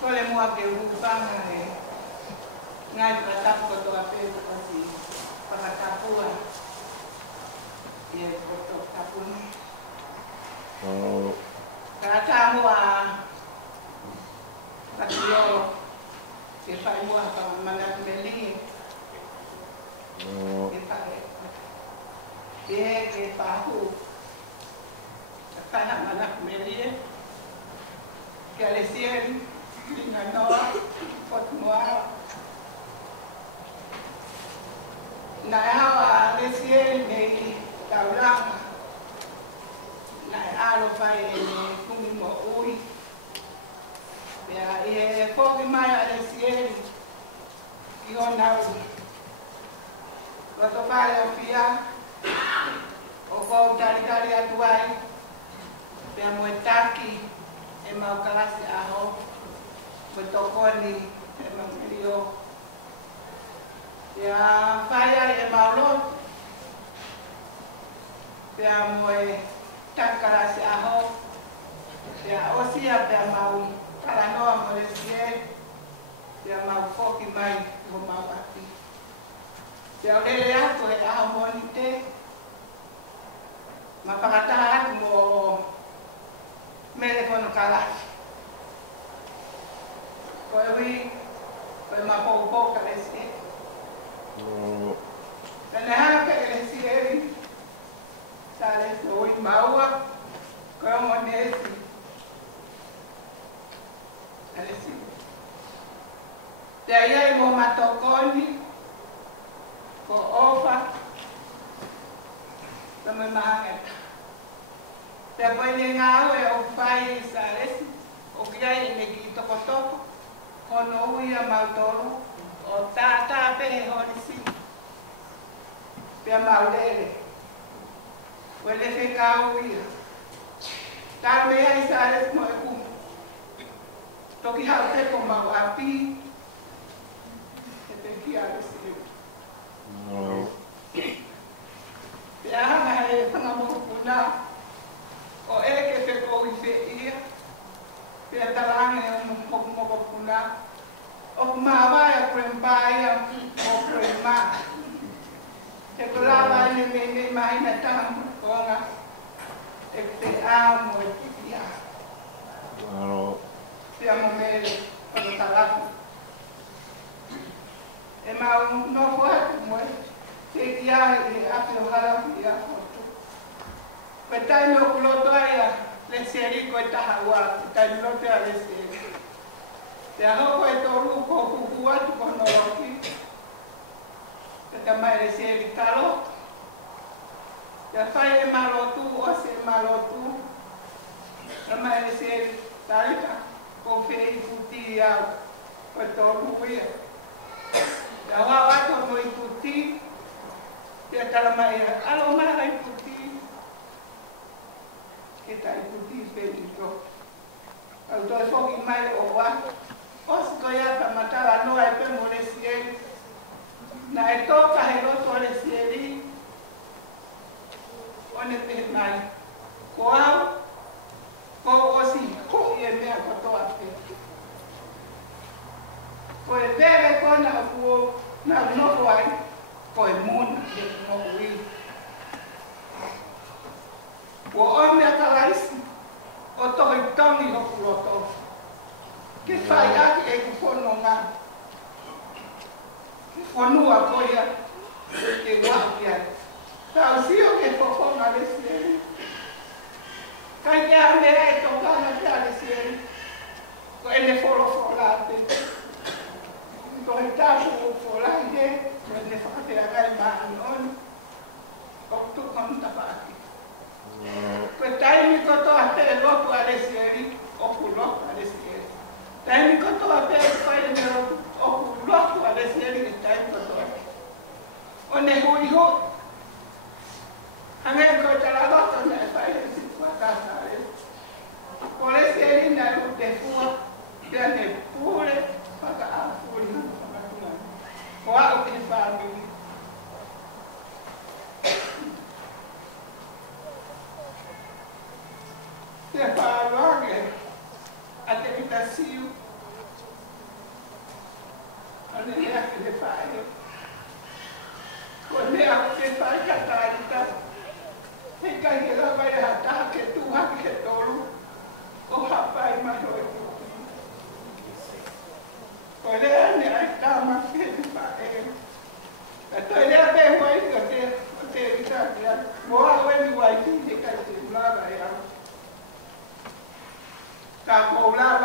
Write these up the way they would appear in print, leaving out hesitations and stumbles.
Kole mua ke upanga ngai pratap koto ape kasi pakatapua ye koto tapuni. Oh. Kata mua katio ke pai mua ka manat meli. Oh. Ke pai ke pahu kana manat meli ke alesien na noa pot mua na hawa alesien nei taulanga na alo pai ni kumi mo ui ya e foki mai alesien io nau roto pai afia o ko tari atuai pe mo taki e mau kalasi aho betokoni e mangirio ya faya e maulo ya moe takalasi aho ya osia pe mau kalanoa molesie ya mau foki mai o mau ati ya lele ato e aho monite mapakatahat mo mele kono kalasi Koe mapau kalesi. Oh. Nana kalesi eri. Sale soi maua. Koe monesi. Kalesi. Daya mo matokoni. Ko ofa. Tama mahangat. Depois de ngau e o pai sales. O kia inegi toko. Kono ia mautoro o tata pe horisi pe maulele wele fe kau ia ta me ai sales mo ku toki ha te ko mau api te kia resi Oh. pe aha e fanga mo kuna o ke fe ko i fe ia pe talange mo kuna o mawa ya prembaya o prema te kolava ni me mai na tam konga te amo e tia Claro. te amo mele para talaku e mau no foi mo te tia e ape o hala ia foto petai no kuloto ya le seri ko ta hawa ta no te ale seri te aho e toru ko kukua tu kono roki te tamai le seri kalo te fai e malotu o se malotu tamai le seri tarika ko fei puti au ko toru ia te awa wato mo i puti te talamai alo mara i puti ke ta i puti fei i to au to e foki mai o wato os goya pa matala no ai pe molesieli na e toka he roto molesieli one pe mai ko au ko osi ko e mea ko to ape ko e vere ko na ku na no ai ko e muna de no ui ko o mea kalaisi o to i tongi ho kuloto que fai aqui é que for não há que for no apoia que guarda tá se o que for na desse cai que a mera é tocar na cara desse ele for lá então está for lá e ele faz a galera não tu como tá aqui pues tá aí me contou até logo a desse o pulo a desse Tani koto ape fai de o loku a deseri que tai koto. One hui ho. Ame ko tala loto na fai de si kwa casa.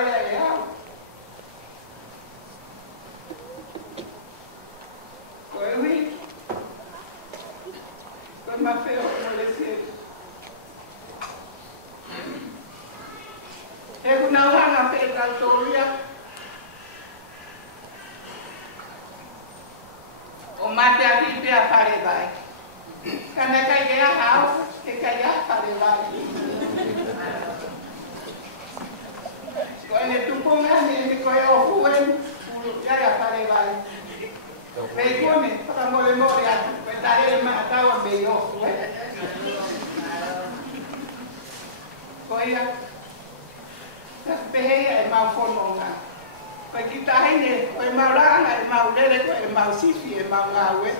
vaya ya. Pues oui, pues más feo como decir. Es una hoja pega todavía. O mate aquí te aparece. Cuando caiga a house, que caiga aparece. Cuando tú pongas en el joven, ya aparece. Pegone, para memoria, pues daré matado a Bello. Oiga, pegué el mal forma. Pues quita en el maurana, el maurele, el mausifi, el maurawe.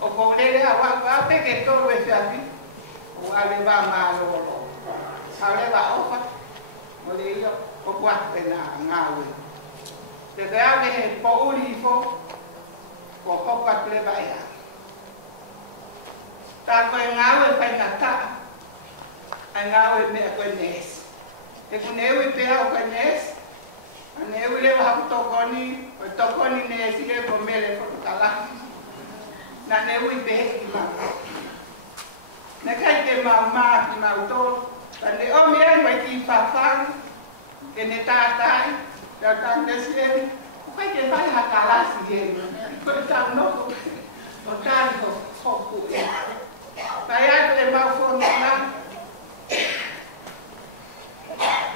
O ponerle agua, que todo es así. O ale va malo, ale va hoja. O le digo, o guaste nawe. Te veas el pourifo. Ko hoka plebaya. Ta ko ngawe pa ngata. Ngawe me ko nes. Te kunewe pe ha ko nes. Anewe le ha tokoni nes ile ko mele ko kala. Na newe pe ma. Na kai ke mama ki mauto. Tande o me ai ki fa ke ne ta desien. Ko ke fa ha kala si Coitado, não, o carro, foco. Vai levar o forno lá.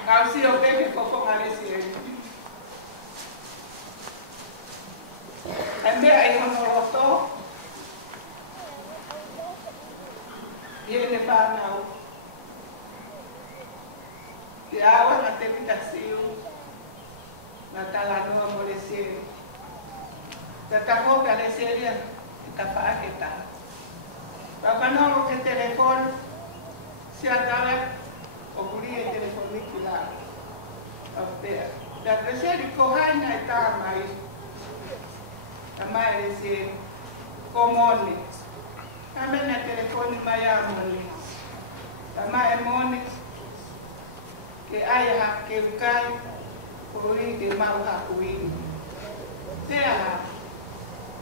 Assim eu pego e vou com a Alessia. É meio aí no molotov. E ele fala, não. E a água na tevitação. Na talanua amolecer. Tetapo kale seria tapa kita. Bapa no ke telepon si atala o kuli e telefoni kila. After da preseri ko haina ita mai. Amai resi komoni. Amena telefoni maya moni. Amai moni ke aya ke kai kuri de mau ha kui. Sea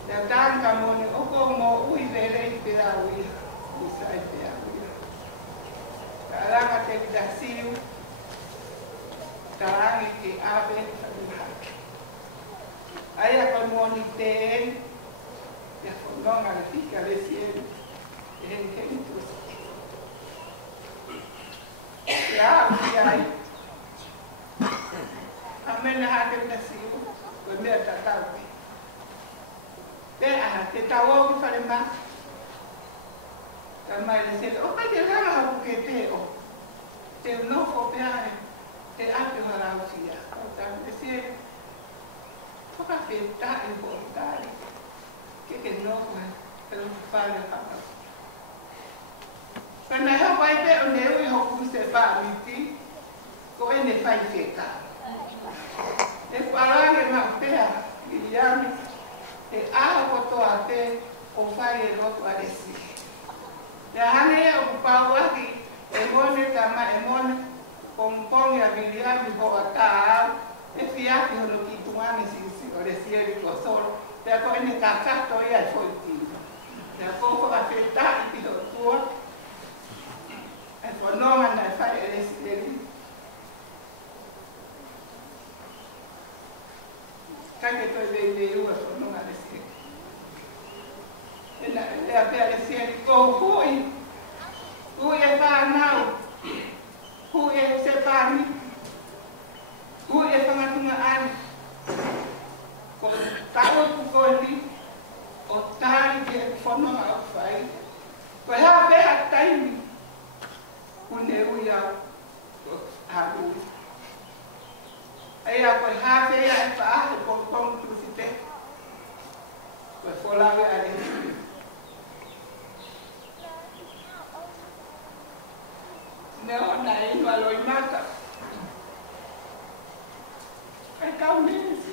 ya tan kamone o como ui vele pera ui usai pera ui taranga te vidasiu tarangi ke ave sabuha aya kamone ten ya fondonga le fica le cielo en kentus ya ai amena ha te vidasiu ko me tatau te tawo ki fale ma tamai le se o ka te ranga ha ke te o te no ko peare te ape hara usia o ta te se o ka te ta e bo tari que no pero fale ha kana ha pai pe o ne u ho ku se pa mi ti ko e ne fai feka e para que ma pea y ya e a ko to ate o fai ro to aresi ya hane o pa wa ki e mone tama e mone kompong ya bilia mi ho ata e fia ki lo ki tuani si aresi e ko solo ya ko ne ka ka to ya foi ti ya ko ko va feta ti do tuo e ko no na fai aresi que estoy de uva, no me decía. Le aparecía el cojo, uy, es para now, uy, es para mí, uy, es para tu madre. Con todo tu coji, o tal que forma a fai. Pues a ver hasta ahí, un neuya, a luz. Ella pues hace ella el trabajo con crucité. Pues fue la vida de no, nadie no lo mata. Hay cambios.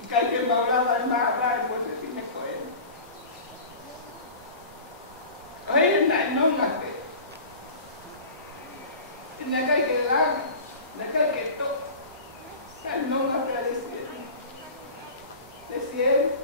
Y que hay que hablar de más, pues así me coge. Oye, no mate. Nakai ke lang, nakai ke to. Kan nong apa ada siapa? Siapa